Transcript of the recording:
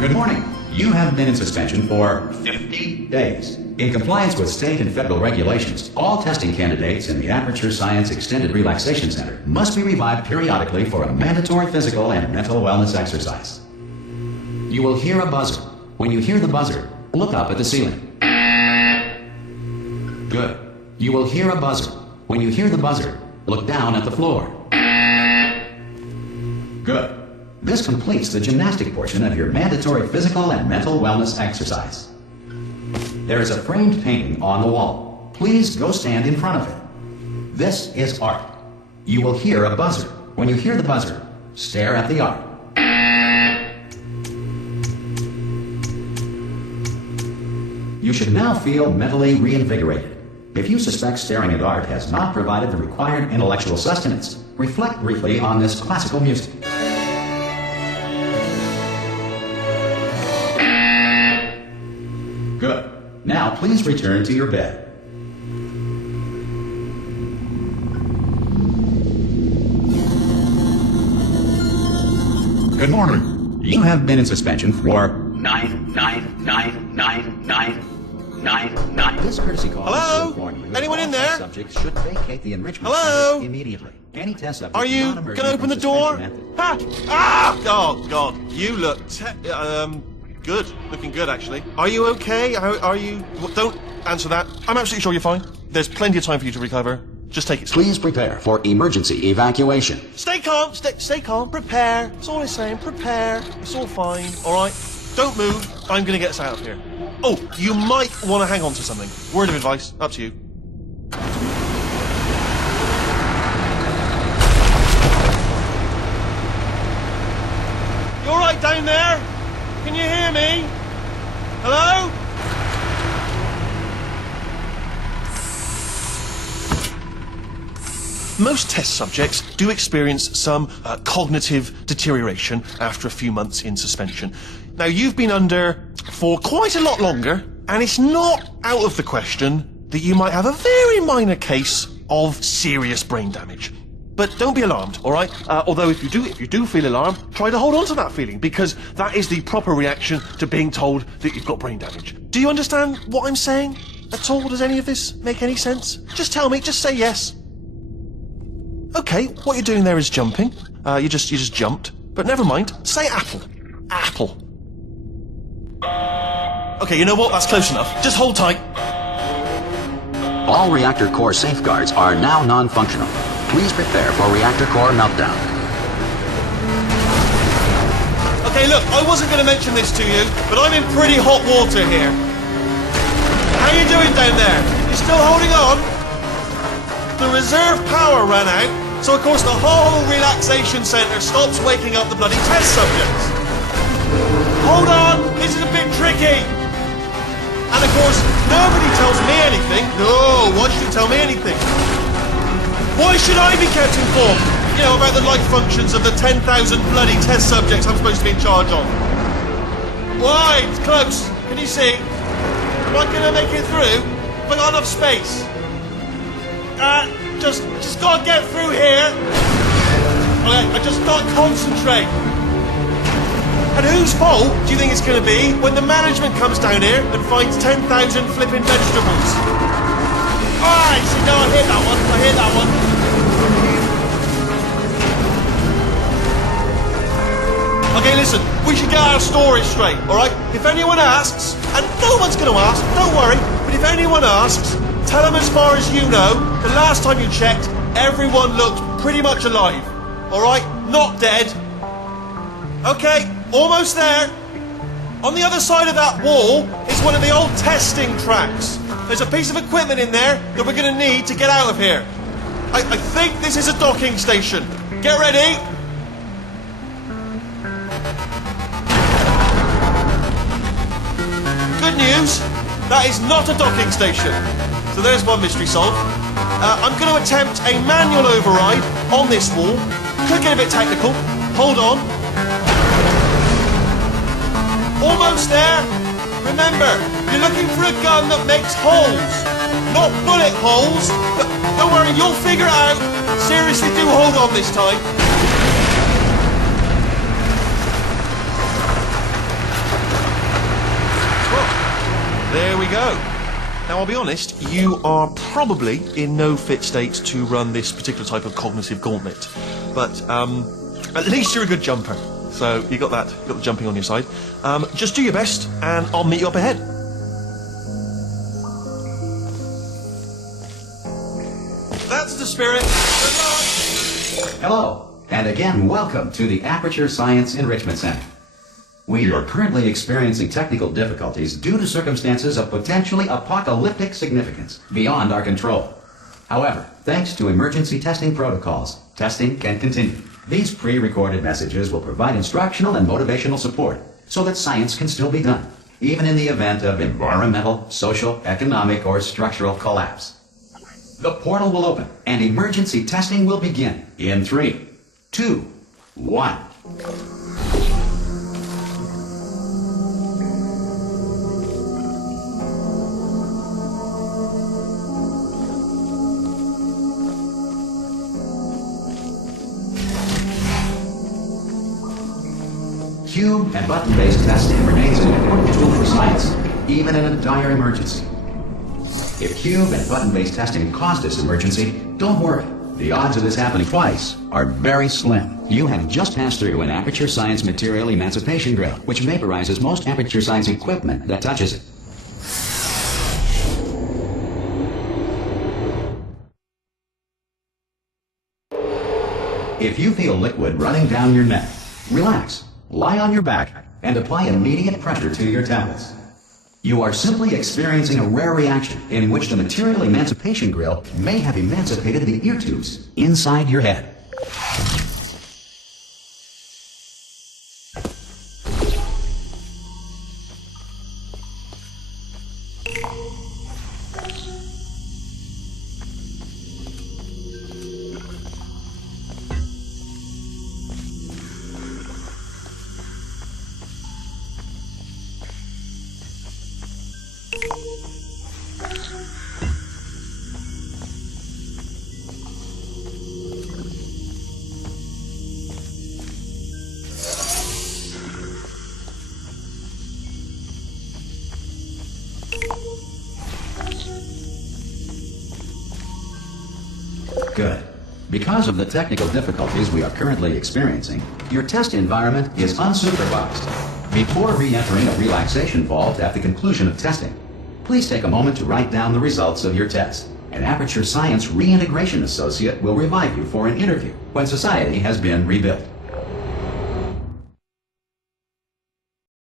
Good morning. You have been in suspension for 50 days. In compliance with state and federal regulations, all testing candidates in the Aperture Science Extended Relaxation Center must be revived periodically for a mandatory physical and mental wellness exercise. You will hear a buzzer. When you hear the buzzer, look up at the ceiling. Good. You will hear a buzzer. When you hear the buzzer, look down at the floor. Good. This completes the gymnastic portion of your mandatory physical and mental wellness exercise. There is a framed painting on the wall. Please go stand in front of it. This is art. You will hear a buzzer. When you hear the buzzer, stare at the art. You should now feel mentally reinvigorated. If you suspect staring at art has not provided the required intellectual sustenance, reflect briefly on this classical music. Good. Now please return to your bed. Good morning. You have been in suspension for 9999999. This courtesy call is to inform you that Anyone in there? subjects should vacate the enrichment Hello? center immediately. Any test subject Are you not emerging gonna open from the door? suspension method- Ha! Ah! Oh God, you look good. Looking good, actually. Are you okay? Are you? Well, don't answer that. I'm absolutely sure you're fine. There's plenty of time for you to recover. Just take it slow. Please prepare for emergency evacuation. Stay calm. Stay calm. Prepare. That's all I'm saying. Prepare. It's all fine. All right. Don't move. I'm gonna get us out of here. Oh, you might want to hang on to something. Word of advice. Up to you. You all right down there? Can you hear me? Hello? Most test subjects do experience some cognitive deterioration after a few months in suspension. Now, you've been under for quite a lot longer, and it's not out of the question that you might have a very minor case of serious brain damage. But don't be alarmed, all right? Although if you do feel alarmed, try to hold on to that feeling, because that is the proper reaction to being told that you've got brain damage. Do you understand what I'm saying at all? Does any of this make any sense? Just tell me, just say yes. Okay, what you're doing there is jumping. You just jumped. But never mind, say apple. Apple. Okay, you know what? That's close enough. Just hold tight. All reactor core safeguards are now non-functional. Please prepare for reactor core meltdown. Okay, look, I wasn't going to mention this to you, but I'm in pretty hot water here. How you doing down there? You still holding on? The reserve power ran out, so of course the whole relaxation centre stops waking up the bloody test subjects. Hold on, this is a bit tricky. And of course, nobody tells me anything. No, why should you tell me anything? Why should I be kept informed? You know, about the life functions of the 10,000 bloody test subjects I'm supposed to be in charge of. Why? It's close. Can you see? Am I gonna make it through? Have I got enough space? Just gotta get through here. Okay, I just gotta concentrate. And whose fault do you think it's gonna be when the management comes down here and finds 10,000 flipping vegetables? Alright, see, no, I hear that one. Okay, listen, we should get our story straight, alright? If anyone asks, and no one's gonna ask, don't worry, but if anyone asks, tell them as far as you know, the last time you checked, everyone looked pretty much alive. Alright? Not dead. Okay, almost there. On the other side of that wall is one of the old testing tracks. There's a piece of equipment in there that we're going to need to get out of here. I think this is a docking station. Get ready. Good news, that is not a docking station. So there's one mystery solved. I'm going to attempt a manual override on this wall. Could get a bit technical. Hold on. Almost there. Remember, you're looking for a gun that makes holes, not bullet holes. But don't worry, you'll figure it out. Seriously, do hold on this time. we go. Now, I'll be honest, you are probably in no fit state to run this particular type of cognitive gauntlet. But at least you're a good jumper. So you got the jumping on your side. Just do your best, and I'll meet you up ahead. That's the spirit. Good luck. Hello, and again, welcome to the Aperture Science Enrichment Center. We are currently experiencing technical difficulties due to circumstances of potentially apocalyptic significance beyond our control. However, thanks to emergency testing protocols, testing can continue. These pre-recorded messages will provide instructional and motivational support so that science can still be done, even in the event of environmental, social, economic, or structural collapse. The portal will open, and emergency testing will begin in 3, 2, 1. Cube and button-based testing remains an important tool for science, even in a dire emergency. If cube and button-based testing caused this emergency, don't worry. The odds of this happening twice are very slim. You have just passed through an Aperture Science material emancipation drill, which vaporizes most Aperture Science equipment that touches it. If you feel liquid running down your neck, relax, lie on your back, and apply immediate pressure to your temples. You are simply experiencing a rare reaction in which the material emancipation grill may have emancipated the ear tubes inside your head. Good. Because of the technical difficulties we are currently experiencing, your test environment is unsupervised. Before re-entering a relaxation vault at the conclusion of testing, please take a moment to write down the results of your test. An Aperture Science Reintegration Associate will revive you for an interview when society has been rebuilt.